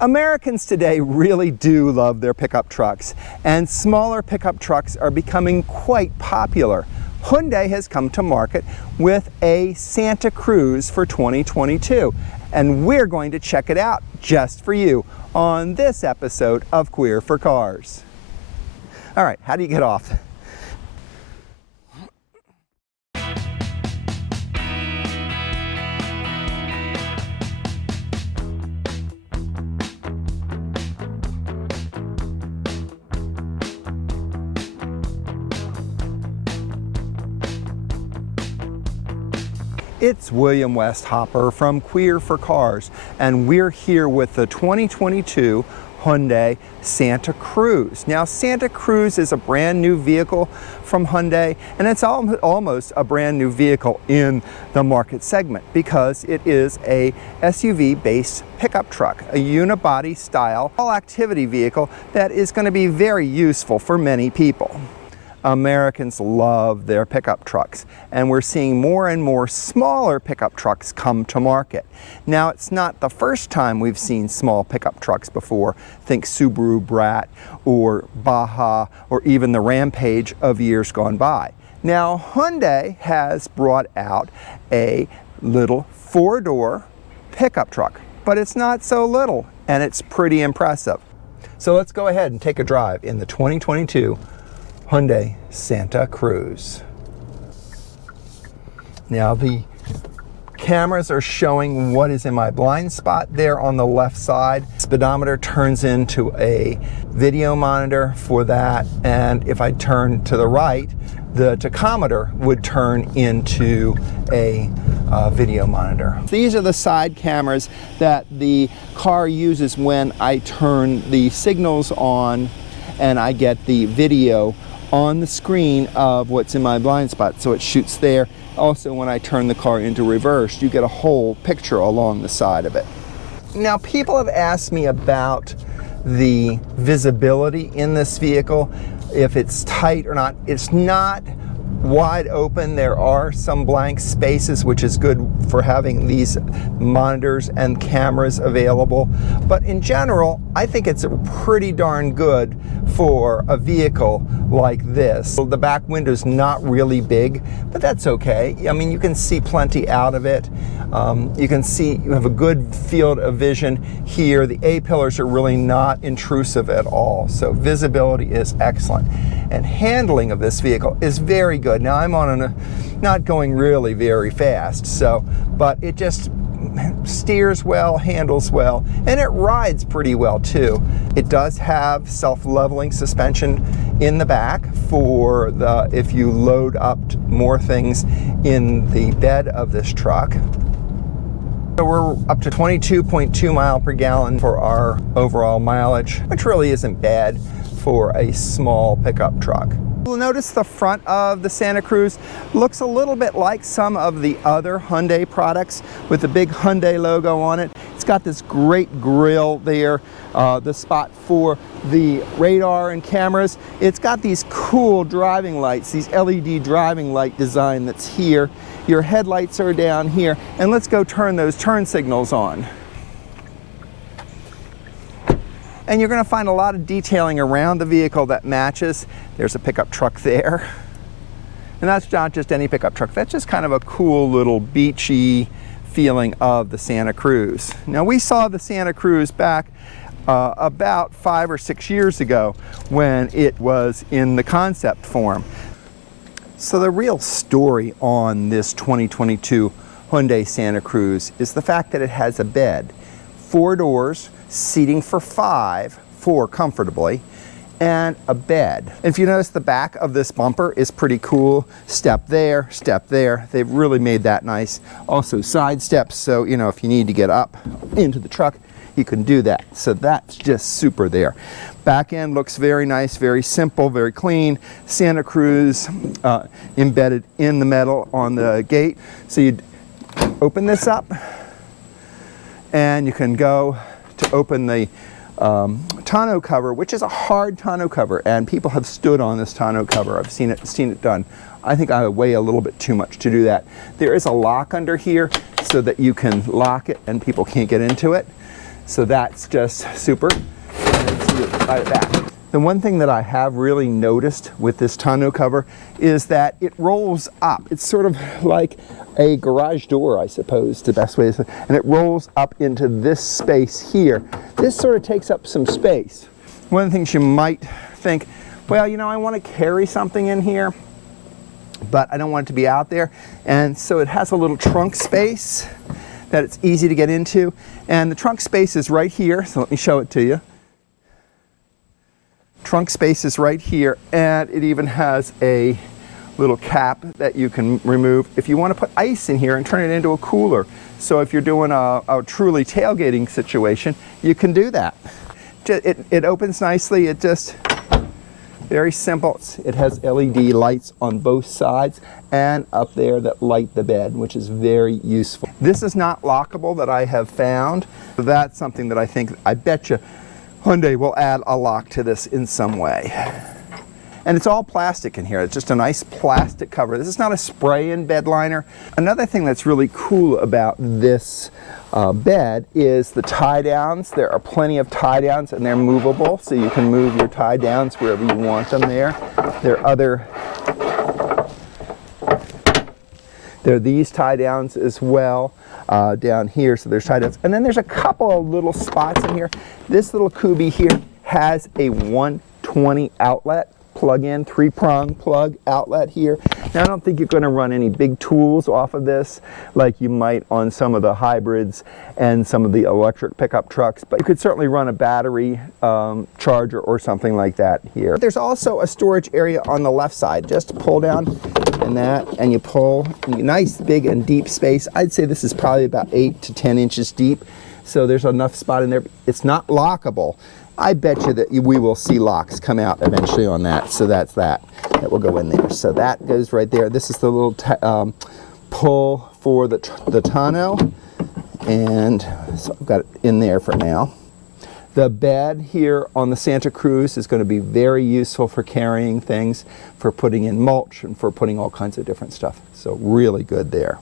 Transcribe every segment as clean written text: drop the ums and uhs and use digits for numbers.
Americans today really do love their pickup trucks, and smaller pickup trucks are becoming quite popular. Hyundai has come to market with a Santa Cruz for 2022, and we're going to check it out just for you on this episode of Queer4Cars. All right, how do you get off? It's William Westhopper from Queer4Cars, and we're here with the 2022 Hyundai Santa Cruz. Now, Santa Cruz is a brand new vehicle from Hyundai, and it's almost a brand new vehicle in the market segment because it is a SUV-based pickup truck, a unibody style all-activity vehicle that is going to be very useful for many people. Americans love their pickup trucks, and we're seeing more and more smaller pickup trucks come to market. Now, it's not the first time we've seen small pickup trucks before. Think Subaru Brat or Baja or even the Rampage of years gone by. Now, Hyundai has brought out a little four-door pickup truck, but it's not so little, and it's pretty impressive. So let's go ahead and take a drive in the 2022 Hyundai Santa Cruz. Now, the cameras are showing what is in my blind spot there on the left side. Speedometer turns into a video monitor for that, and if I turn to the right, the tachometer would turn into a video monitor. These are the side cameras that the car uses when I turn the signals on and I get the video on the screen of what's in my blind spot, so it shoots there. Also, when I turn the car into reverse, you get a whole picture along the side of it. Now, people have asked me about the visibility in this vehicle, if it's tight or not. It's not wide open. There are some blank spaces, which is good for having these monitors and cameras available. But in general, I think it's pretty darn good for a vehicle like this. The back window's not really big, but that's okay. I mean, you can see plenty out of it. You can see you have a good field of vision here. The A-pillars are really not intrusive at all, so visibility is excellent. And handling of this vehicle is very good. Now, I'm on not going really very fast, but it just steers well, handles well, and it rides pretty well too. It does have self-leveling suspension in the back for if you load up more things in the bed of this truck. So we're up to 22.2 miles per gallon for our overall mileage, which really isn't bad for a small pickup truck. You'll notice the front of the Santa Cruz looks a little bit like some of the other Hyundai products with the big Hyundai logo on it. It's got this great grille there, the spot for the radar and cameras. It's got these cool driving lights, these LED driving light design that's here. Your headlights are down here, and let's go turn those turn signals on. And you're going to find a lot of detailing around the vehicle that matches. There's a pickup truck there. And that's not just any pickup truck. That's just kind of a cool little beachy feeling of the Santa Cruz. Now, we saw the Santa Cruz back about 5 or 6 years ago when it was in the concept form. So the real story on this 2022 Hyundai Santa Cruz is the fact that it has a bed, 4 doors, seating for 4 comfortably, and a bed. If you notice, the back of this bumper is pretty cool. Step there, step there. They've really made that nice. Also side steps, so you know, if you need to get up into the truck, you can do that. So that's just super there. Back end looks very nice, very simple, very clean. Santa Cruz embedded in the metal on the gate. So you open this up, and you can go to open the tonneau cover, which is a hard tonneau cover, and people have stood on this tonneau cover. I've seen it done. I think I weigh a little bit too much to do that. There is a lock under here so that you can lock it and people can't get into it. So that's just super. And so you slide it back. The one thing that I have really noticed with this tonneau cover is that it rolls up. It's sort of like a garage door, I suppose, the best way to say it. And it rolls up into this space here. This sort of takes up some space. One of the things you might think, well, you know, I want to carry something in here, but I don't want it to be out there. And so it has a little trunk space that it's easy to get into. And the trunk space is right here, so let me show it to you. Trunk space is right here, and it even has a little cap that you can remove if you want to put ice in here and turn it into a cooler. So if you're doing a truly tailgating situation, you can do that. It opens nicely. It just, very simple. It has LED lights on both sides and up there that light the bed, which is very useful. This is not lockable that I have found. That's something that I bet you Hyundai will add a lock to this in some way. And it's all plastic in here. It's just a nice plastic cover. This is not a spray-in bed liner. Another thing that's really cool about this bed is the tie downs. There are plenty of tie downs and they're movable, so you can move your tie downs wherever you want them there. There are these tie downs as well. Down here, so there's tie downs. And then there's a couple of little spots in here. This little Kubi here has a 120 outlet plug-in, 3-prong plug outlet here. Now I don't think you're going to run any big tools off of this like you might on some of the hybrids and some of the electric pickup trucks, but you could certainly run a battery charger or something like that here. There's also a storage area on the left side. Just pull down and you pull, nice big and deep space. I'd say this is probably about 8 to 10 inches deep, so there's enough spot in there. It's not lockable. I bet you that we will see locks come out eventually on that, so that will go in there. So that goes right there. This is the little pull for the tonneau, and so I've got it in there for now. The bed here on the Santa Cruz is going to be very useful for carrying things, for putting in mulch, and for putting all kinds of different stuff. So really good there.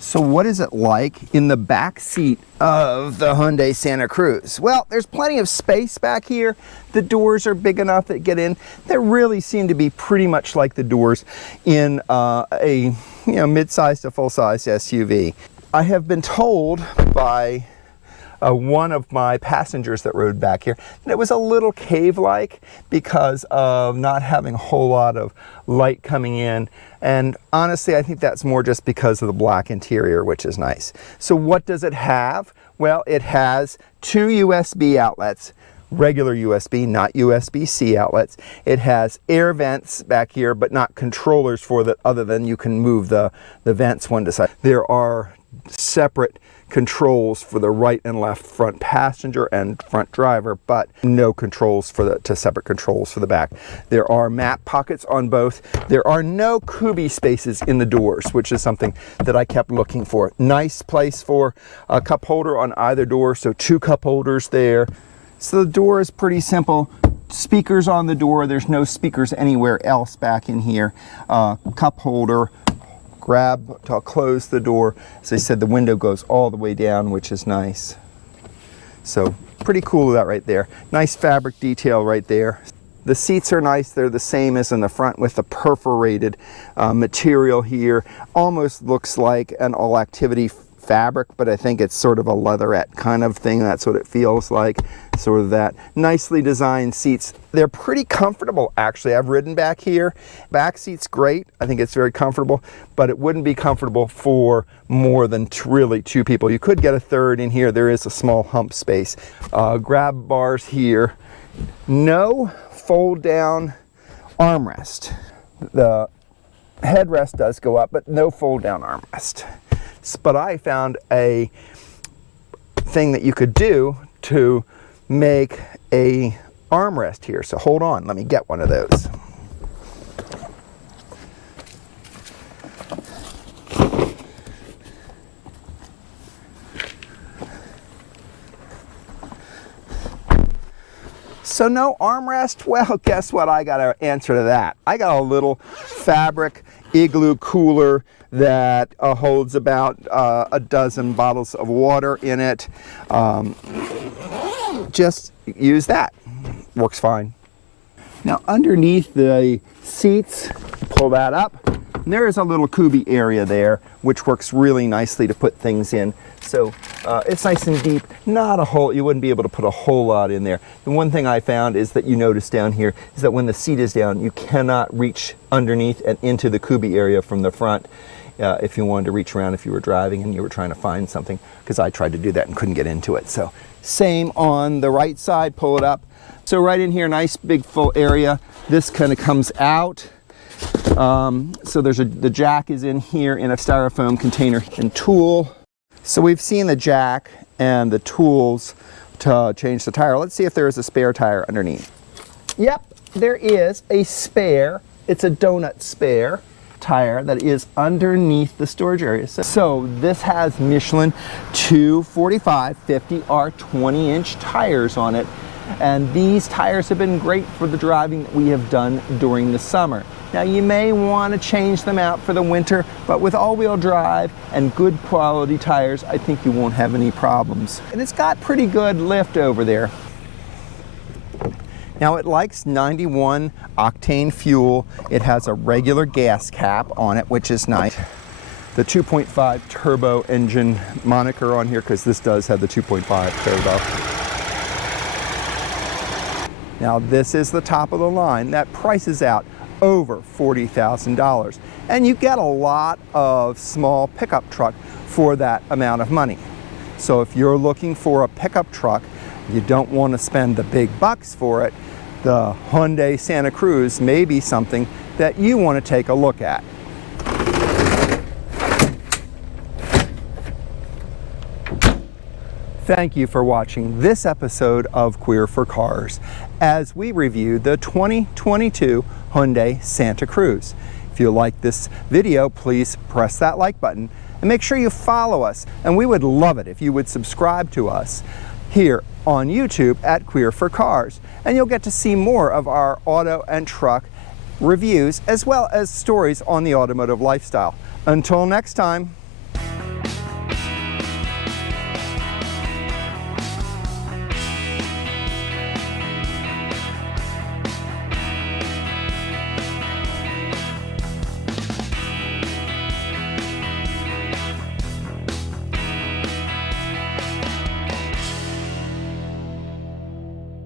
So what is it like in the back seat of the Hyundai Santa Cruz? Well, there's plenty of space back here. The doors are big enough that get in. They really seem to be pretty much like the doors in a mid-size to full-size SUV. I have been told by one of my passengers that rode back here that it was a little cave-like because of not having a whole lot of light coming in, and honestly I think that's more just because of the black interior, which is nice. So what does it have? Well, it has 2 USB outlets, regular USB, not USB-C outlets. It has air vents back here, but not controllers for that, other than you can move the vents one to side. There are separate controls for the right and left front passenger and front driver, but no controls for separate controls for the back. There are map pockets on both. There are no Kubi spaces in the doors, which is something that I kept looking for. Nice place for a cup holder on either door, so 2 cup holders there. So the door is pretty simple. Speakers on the door. There's no speakers anywhere else back in here. Cup holder. Grab to close the door. As I said, the window goes all the way down, which is nice. So pretty cool that right there. Nice fabric detail right there. The seats are nice. They're the same as in the front with the perforated material here. Almost looks like an all-activity fabric, but I think it's sort of a leatherette kind of thing. That's what it feels like, sort of that. Nicely designed seats. They're pretty comfortable, actually. I've ridden back here. Back seat's great. I think it's very comfortable, but it wouldn't be comfortable for more than really 2 people. You could get a third in here. There is a small hump space. Grab bars here. No fold down armrest. The headrest does go up, but no fold down armrest. But I found a thing that you could do to make a armrest here. So hold on, let me get one of those. So no armrest? Well, guess what? I got an answer to that. I got a little fabric igloo cooler that holds about a dozen bottles of water in it. Just use that. Works fine. Now underneath the seats, pull that up. And there is a little cubby area there, which works really nicely to put things in. So it's nice and deep. Not a whole, you wouldn't be able to put a whole lot in there. The one thing I found is that you notice down here is that when the seat is down, you cannot reach underneath and into the cubby area from the front if you wanted to reach around if you were driving and you were trying to find something, because I tried to do that and couldn't get into it. So same on the right side, pull it up. So right in here, nice big full area. This kind of comes out. So there's the jack is in here in a styrofoam container and tool. So we've seen the jack and the tools to change the tire. Let's see if there is a spare tire underneath. Yep, there is a spare. It's a donut spare tire that is underneath the storage area. So this has Michelin 245 50R 20-inch tires on it. And these tires have been great for the driving that we have done during the summer. Now you may want to change them out for the winter, but with all-wheel drive and good quality tires, I think you won't have any problems. And it's got pretty good lift over there. Now it likes 91 octane fuel. It has a regular gas cap on it, which is nice. The 2.5 turbo engine moniker on here, because this does have the 2.5 turbo. Now this is the top of the line. That prices out over $40,000. And you get a lot of small pickup truck for that amount of money. So if you're looking for a pickup truck, you don't want to spend the big bucks for it, the Hyundai Santa Cruz may be something that you want to take a look at. Thank you for watching this episode of Queer4Cars as we review the 2022 Hyundai Santa Cruz. If you like this video, please press that like button and make sure you follow us. And we would love it if you would subscribe to us here on YouTube at Queer4Cars. And you'll get to see more of our auto and truck reviews as well as stories on the automotive lifestyle. Until next time.